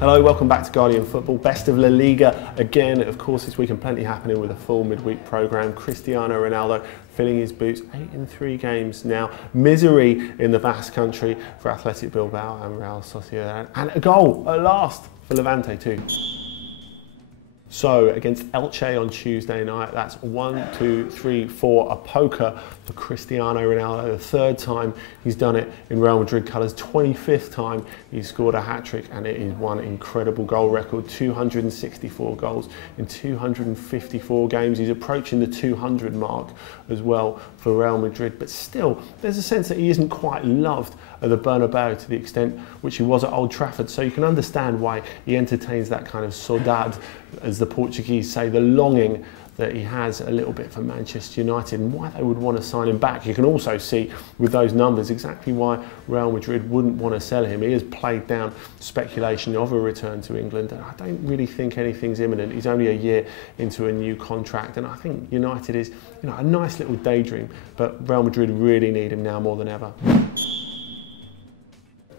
Hello, welcome back to Guardian Football. Best of La Liga again. Of course, this weekend plenty happening with a full midweek programme. Cristiano Ronaldo filling his boots, 8 in 3 games now. Misery in the Basque Country for Athletic Bilbao and Real Sociedad. And a goal at last for Levante too. So against Elche on Tuesday night, that's 1, 2, 3, 4, a poker for Cristiano Ronaldo. The 3rd time he's done it in Real Madrid colours, 25th time he's scored a hat-trick, and it is one incredible goal record, 264 goals in 254 games. He's approaching the 200 mark as well for Real Madrid, but still there's a sense that he isn't quite loved at the Bernabeu to the extent which he was at Old Trafford, so you can understand why he entertains that kind of saudade, as the Portuguese say, the longing that he has a little bit for Manchester United, and why they would want to sign him back. You can also see with those numbers exactly why Real Madrid wouldn't want to sell him. He has played down speculation of a return to England, and I don't really think anything's imminent. He's only a year into a new contract, and I think United is, a nice little daydream, but Real Madrid really need him now more than ever.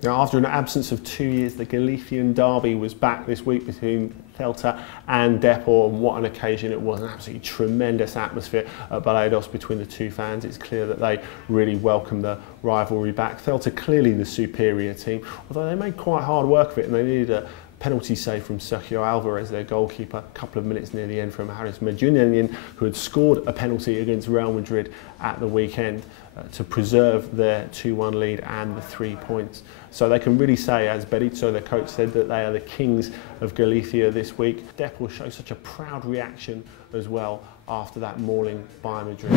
Now, after an absence of 2 years, the Galician derby was back this week between Celta and Depor, and what an occasion it was. An absolutely tremendous atmosphere at Balaídos between the two fans. It's clear that they really welcome the rivalry back. Celta clearly the superior team, although they made quite hard work of it, and they needed a penalty save from Sergio Alvarez, their goalkeeper, a couple of minutes near the end from Haris Medunjanin, who had scored a penalty against Real Madrid at the weekend to preserve their 2-1 lead and the 3 points. So they can really say, as Berizzo, their coach, said, that they are the kings of Galicia this week. Depor show such a proud reaction as well after that mauling by Madrid.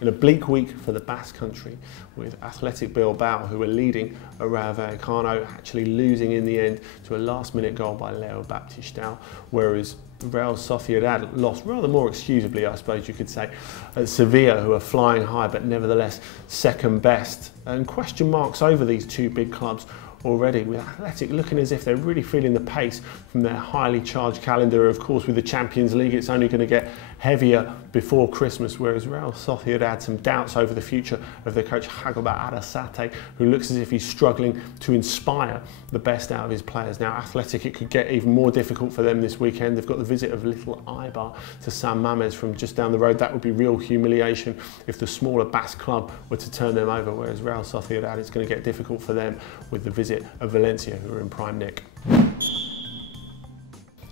In a bleak week for the Basque Country, with Athletic Bilbao, who were leading at Rayo Vallecano, actually losing in the end to a last-minute goal by Leo Baptistão, whereas Real Sociedad lost rather more excusably, I suppose you could say, at Sevilla, who are flying high but nevertheless second best. And question marks over these two big clubs already, with Athletic looking as if they're really feeling the pace from their highly charged calendar. Of course, with the Champions League, it's only going to get heavier before Christmas, whereas Real Sociedad had some doubts over the future of their coach Jagoba Arrasate, who looks as if he's struggling to inspire the best out of his players. Now, Athletic, it could get even more difficult for them this weekend. They've got the visit of Little Eibar to San Mamés from just down the road. That would be real humiliation if the smaller Basque club were to turn them over, whereas Real Sociedad, it's going to get difficult for them with the visit of Valencia, who are in prime nick.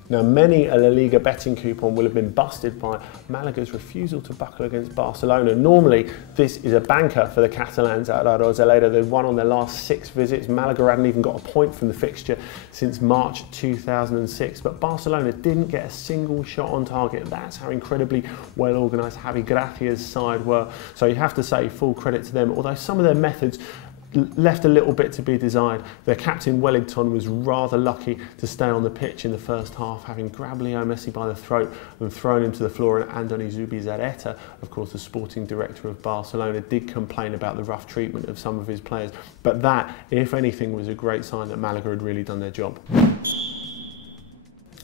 Now, many a La Liga betting coupon will have been busted by Malaga's refusal to buckle against Barcelona. Normally, this is a banker for the Catalans at La Rosaleda. They've won on their last 6 visits. Malaga hadn't even got a point from the fixture since March 2006. But Barcelona didn't get a single shot on target. That's how incredibly well organised Javi Gracia's side were. So you have to say full credit to them, although some of their methods left a little bit to be desired. Their captain Wellington was rather lucky to stay on the pitch in the first half, having grabbed Leo Messi by the throat and thrown him to the floor. And Andoni Zubizarreta, of course the sporting director of Barcelona, did complain about the rough treatment of some of his players, but that, if anything, was a great sign that Malaga had really done their job.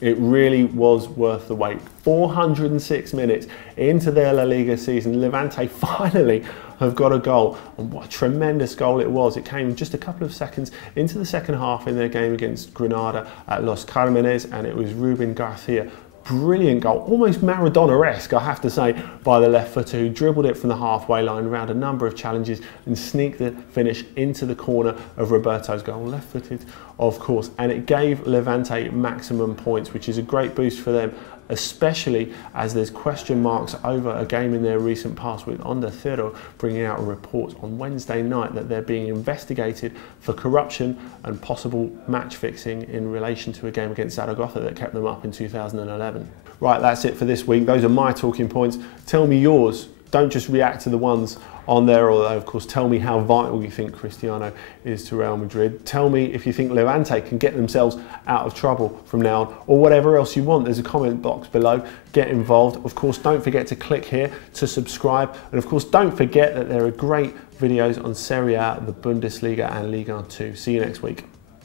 It really was worth the wait. 406 minutes into their La Liga season, Levante finally have got a goal, and what a tremendous goal it was. It came just a couple of seconds into the second half in their game against Granada at Los Carmenes, and it was Ruben Garcia. Brilliant goal, almost Maradona-esque, I have to say, by the left footer, who dribbled it from the halfway line around a number of challenges and sneaked the finish into the corner of Roberto's goal, left-footed of course, and it gave Levante maximum points, which is a great boost for them, especially as there's question marks over a game in their recent past, with Onda Cero bringing out a report on Wednesday night that they're being investigated for corruption and possible match fixing in relation to a game against Zaragoza that kept them up in 2011. Right, that's it for this week. Those are my talking points. Tell me yours. Don't just react to the ones on there, although of course tell me how vital you think Cristiano is to Real Madrid. Tell me if you think Levante can get themselves out of trouble from now on, or whatever else you want. There's a comment box below. Get involved. Of course, don't forget to click here to subscribe, and of course don't forget that there are great videos on Serie A, the Bundesliga and Liga 2. See you next week.